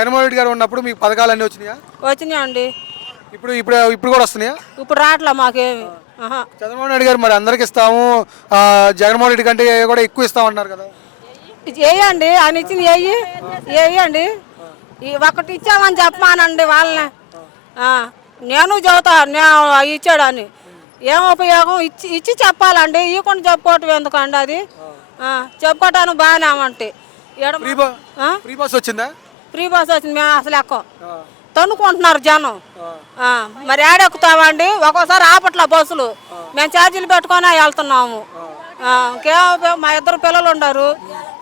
జగన్మోహన్ రెడ్డి గారు ఉన్నప్పుడు మీకు పథకాలన్నీ వచ్చినాయా? వచ్చినాయండి. ఇప్పుడు ఇప్పుడు ఇప్పుడు కూడా వస్తున్నాయా? ఇప్పుడు రావట్లే మాకేమి. ఆహా. చంద్రబాబు నాయుడు గారు మరి అందరికి ఇస్తాము, జగన్మోహన్ రెడ్డి కంటే కూడా ఎక్కువ ఇస్తామన్నారు కదా. వేయండి, ఆయన ఇచ్చింది వేయండి. ఒకటి ఇచ్చామని చెప్పమానండి వాళ్ళని. నేను చదువుతా నేను ఇచ్చాడని ఏం ఉపయోగం? ఇచ్చి చెప్పాలండి, ఇవ్వకుండా చెప్పుకోవటం ఎందుకండి? అది చెప్పుకోవటానికి బాగానే అమంటే ఫ్రీ బస్ వచ్చిందా? ఫ్రీ బస్ వచ్చింది, మేము అసలు ఎక్కువ తన్నుకుంటున్నారు జనం. మరి ఏడెక్కుతామండి? ఒక్కోసారి ఆపట్ల బస్సులు, మేము ఛార్జీలు పెట్టుకొని వెళ్తున్నాము. మా ఇద్దరు పిల్లలు ఉన్నారు,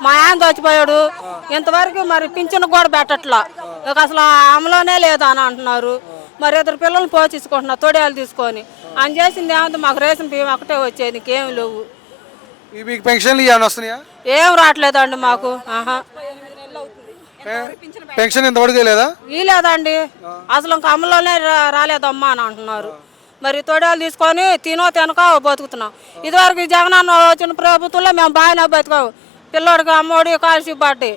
మా ఆయన చచ్చిపోయాడు, ఇంతవరకు మరి పింఛను కూడా పెట్టట్లా, అసలు అమలునే లేదు అని అంటున్నారు. మరి ఇద్దరు పిల్లల్ని పోషించుకుంటున్నారు తొడియాలు తీసుకొని. అని చేసింది ఏమంటే మాకు రేషన్ బియ్యం ఒకటే వచ్చేది, ఇంకేం లేవు. మీకు పెన్షన్లు ఏమైనా వస్తున్నాయా? ఏం రావట్లేదండి మాకు. పెన్షన్ ఇంతవరకు లేదా? లేదండి, అసలు ఇంకా అమలులోనే రాలేదమ్మా అని అంటున్నారు. మరి తొడియాలు తీసుకొని తినక బతుకుతున్నాం. ఇదివరకు జగనన్న వచ్చిన ప్రభుత్వంలో మేము బాగానే బతుకాము, పిల్లోడికి అమ్మోడి కాల్షిప్ పట్టి.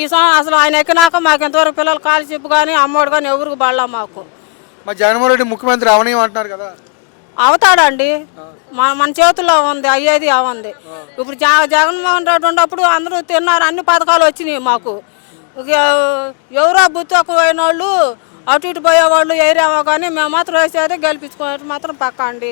ఈ అసలు ఆయన ఎక్కినాక మాకు ఇంతవరకు పిల్లలు కాల్షిప్ కానీ అమ్మోడు కానీ ఎవరికి పడలా మాకు. జగన్మోహన్ రెడ్డి ముఖ్యమంత్రి అవనీయమంటున్నారు కదా. అవుతాడండి, మన చేతుల్లో ఉంది, అయ్యేది అవంది. ఇప్పుడు జగన్మోహన్ రెడ్డి ఉన్నప్పుడు అందరూ తిన్నారు, అన్ని పథకాలు వచ్చినాయి మాకు. ఎవరో బుద్ధకు పోయిన వాళ్ళు అటు ఇటు పోయేవాళ్ళు ఏరేమో కానీ మేము మాత్రం వేసేది గెలిపించుకునేది మాత్రం పక్కా అండి.